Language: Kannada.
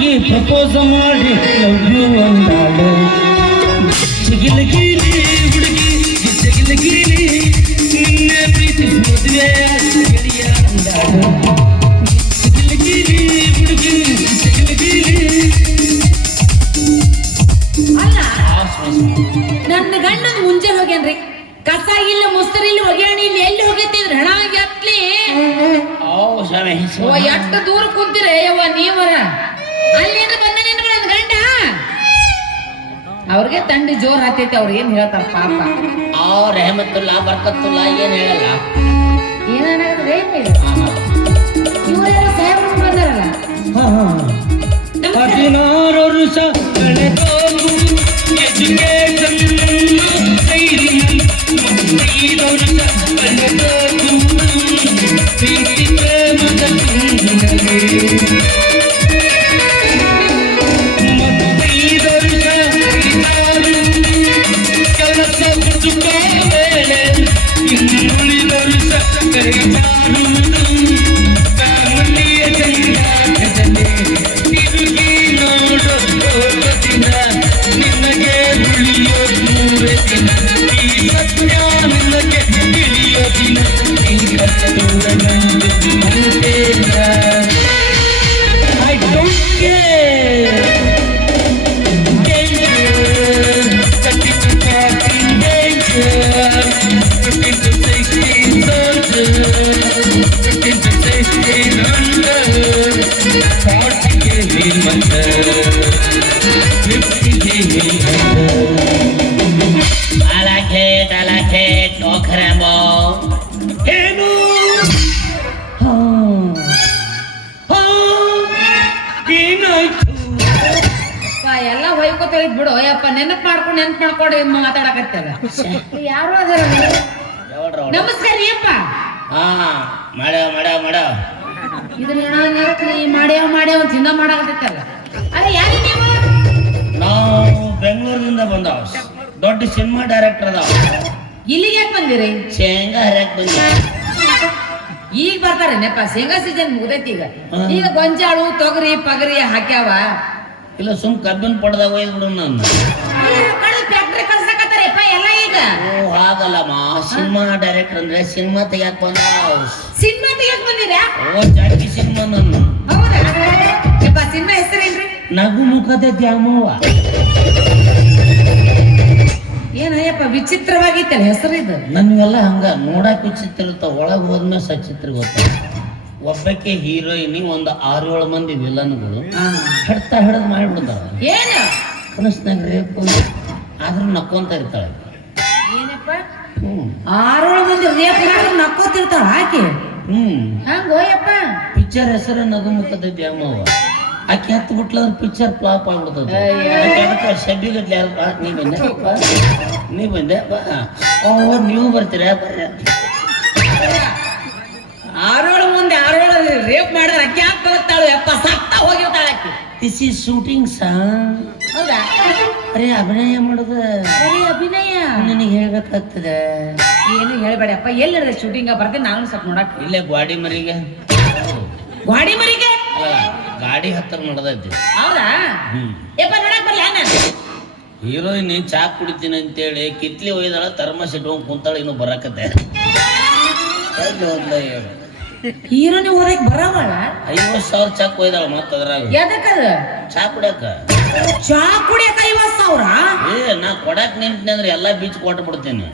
ಹುಡುಗಿ ಪ್ರಪೋಸ್ ಮಾಡಿ ಲವ್ ಯು ಅಂದಾಳ ಜಿಗಿಲಗಿಲಿ ಹುಡುಗಿ ಜಿಗಿಲಗಿಲಿ ನಿನ್ನೆ ಪ್ರೀತಿ ಮದುವೆ ಗೆಳೆಯ ಅಂದಾಳ ಜಿಗಿಲಗಿಲಿ ಹುಡುಗಿ ಜಿಗಿಲಗಿಲಿ. ಅಲ್ಲ ನನ್ನ ಗಂಡನ ಮುಂಜಾನೆ ಹೋಗ್ಯಾನ್ರಿ, ಕಸ ಇಲ್ಲ ಮುಸ್ತರಿ ಇಲ್ಲ ಒಗ್ಯಾಣಿ ಇಲ್ಲಿ ಎಲ್ಲಿ ಹೋಗೈತಿದ್ರ ಹಣ ಎತ್ಲಿ ಎಷ್ಟು ದೂರ ಕುಂತಿರೇ ಯವ್ವ ನೀವರ ಅಲ್ಲಿಂದ ಬಂದ ನಿನ್ನ ಗಂಡ ಅವ್ರಿಗೆ ತಂಡಿ ಜೋರ್ ಹತ್ತೈತಿ ಅವ್ರ ಏನ್ ಹೇಳ್ತಾರ ಪಾಪ ರೆಹಮತ್ತುಲ್ಲಾ ಬರ್ಕತ್ತುಲ್ಲಾ ಏನ್ ಹೇಳಲ್ಲ ಏನಾಗದ್ರಿ ಇವರೆಲ್ಲ ಸಾಹೇಬ್ರು ಬಂದಾರಲ್ಲ 16 ವರ್ಷ ಕಳೆದೋಗು ಎಜುಕೇಶನ್ ಪ್ರೀತಿ ಪ್ರೇಮದ ಕೆಲಸ ಹುಡುಕೋ ವೇಳೆ ಇನ್ನುಳಿದ ವರ್ಷ ಕೈಮಾರುವುದು ಫ್ಯಾಮಿಲಿಯ ಜಂಗಾಟದಲ್ಲಿ ತಿರುಗಿ ನೋಡೋ ದಿನ ನಿನಗೆ ಉಳಿಯೋ 3 ದಿನ ಈ ಸತ್ಯ ನಿನಗೆ ತಿಳಿಯೋ ದಿನ ಈ ಕತ್ತೂರ ನಂದು ನಂತೇನ I don't care. ಎಲ್ಲ ಹೊಯ್ಕೋತ ಬಿಡು ಯಪ್ಪ ನೆನಪು ಮಾಡ್ಕೊಂಡು ಮಾತಾಡಕತ್ತಲ್ಲ ಯಾರು ಅದಾರ ನಮಸ್ಕಾರ ಅಪ್ಪ ಇದನ್ನ ಮಾಡ್ಯಾವ ಚಿನ್ನ ಮಾಡಾಕತ್ತಲ್ಲ ಅದೇ ಯಾರು ನೀವು ನಾವು ಬೆಂಗಳೂರಿನಿಂದ ಬಂದಾವ ದೊಡ್ಡ ಸಿನಿಮಾ ಡೈರೆಕ್ಟರ್ ಅದಾವ ಇಲ್ಲಿಗೆ ಯಾಕೆ ಬಂದಿರಿ ಶೇಂಗಾ ಹರಿಯಕ್ ಬಂದ ಈಗ ಬರ್ತಾರೆ ನೆಪ ಶೇಂಗಾ ಸೀಸನ್ ಮುಗ್ದೈತಿ ಈಗ ಗೊಂಜಾಳು ತೊಗರಿ ಪಗರಿ ಹಾಕ್ಯಾವ ಇಲ್ಲ ಸುಮ್ ಕಬ್ಬಿನ ಪಡ್ದಾಗ ಒಯ್ದ್ಬಿಡು ನನ್ನ ಫ್ಯಾಕ್ಟ್ರಿ ಕಳ್ಸಕತ್ತಾರಪ್ಪ ಎಲ್ಲ ಈಗ ಹಾಗಲ್ಲಮ್ಮ ಸಿನಿಮಾ ಡೈರೆಕ್ಟರ್ ಅಂದ್ರೆ ಸಿನಿಮಾ ತೆಗಿಯಾಕ ಸಿನಿಮಾ ತೆಗಿಯಾಕ ಬಂದಿರಾ ಜಾತಿ ಸಿನಿಮಾ ನನ್ನ ಹೌದಾ ಯಪ್ಪ ಸಿನಿಮಾ ಹೆಸರೇನ್ರಿ ನಗು ಮುಖದ ದ್ಯಾಮವ್ವ ಏನಯ್ಯಪ್ಪ ವಿಚಿತ್ರವಾಗಿತ್ತಲ್ಲ ಹೆಸರು ಇದು ನನ್ವೆಲ್ಲ ಹಂಗ ನೋಡಕ್ ವಿಚಿತ್ರ ಇರ್ತಾವ ಒಳಗ್ ಹೋದ್ಮೇಲೆ ಸಚಿತ್ರ ಗೊತ್ತ ಒಬ್ಬಕ್ಕೆ ಹೀರೋಯಿನಿ ಒಂದು 6-7 ಮಂದಿ ವಿಲನ್ಗಳು ಹಿಡ್ದು ಮಾಡಿಬಿಡ್ತಾರ ಏನು ಕನಸ್ನಾಗ ರೇಪು ಆದ್ರೂ ನಕ್ಕೊಂತ ಇರ್ತಾಳೆ ಏನಪ್ಪ 6-7 ಮಂದಿ ರೇಪ್ ಮಾಡಿ ನಕ್ಕೋತಿರ್ತಾಳ ಆಕೆ ಹಂಗೋಯಪ್ಪ ಪಿಕ್ಚರ್ ಹೆಸರು ನಗು ಮುಖದ ದ್ಯಾಮವ್ವ ಆಕೆ ಹತ್ತು ಬಿಟ್ಲಂದ್ರೆ ಪಿಕ್ಚರ್ ಫ್ಲಾಪ್ ಆಗ್ಬಿಡ್ತದೆ ಶೆಡ್ಡಿಗಟ್ಲೆ ನೀ ಬಂದೆ ನೀವು ಬರ್ತೀರ ಬರ್ರಿ 6-7 ಮಂದಿ 6-7 ರೇಪ್ ಮಾಡಿದ್ರೆ ಅಕ್ಕಿ ಯಾಕೆ ಕಲಿತಾಳು ಯಪ್ಪ ಸತ್ತ ಹೋಗಿರ್ತಾಳ ಆಕಿ ದಿಸ್ ಈಸ್ ಶೂಟಿಂಗ್ ಸಾಂಗ್ ಹೌದಾ ಅರೆ ಅಭಿನಯ ಮಾಡೋದು ಸರಿ ಅಭಿನಯ ನನಗೆ ಹೇಳ್ಬೇಕಾಗ್ತದೆ ಏನು ಹೇಳ್ಬೇಡಪ್ಪ ಎಲ್ಲಿದೆ ಶೂಟಿಂಗ್ ಬರ್ತೀನಿ ನಾನು ಸ್ವಲ್ಪ ನೋಡಕ್ ಇಲ್ಲೇ ಗಾಡಿ ಮರಿಗೆ ಗಾಡಿ ಹತ್ತಿರ ನಡೆದೈತಿ ಹೌದಾ ಯಪ್ಪ ನೋಡಕ್ ಬರ್ಲ ನಾನು ಹೀರೋಯಿನ್ ಚಾ ಕುಡಿತೀನಿ ಅಂತೇಳಿ ಕಿತ್ಲಿ ಒಯ್ದಾಳ ಥರ್ಮಸ್ ಇಟ್ಕೊಂಡ್ ಕುಂತಾಳ ಇನ್ನು ಬರಾಕತ್ತೆ ಹೀರೋನಿ ಹೊರಗೆ ಬರವಳ 50,000 ಚಾಕ್ ಒಯ್ದಾಳ ಮತ್ತ ಅದ್ರಾಗ ಎದಕ್ಕದ ಚಾ ಕುಡಿಯಾಕ 50,000 ನಾ ಕೊಡಾಕ್ ನಿಂತೀನಿ ಅಂದ್ರೆ ಎಲ್ಲಾ ಬೀಚ್ ಕೊಟ್ಟು ಬಿಡ್ತೀನಿ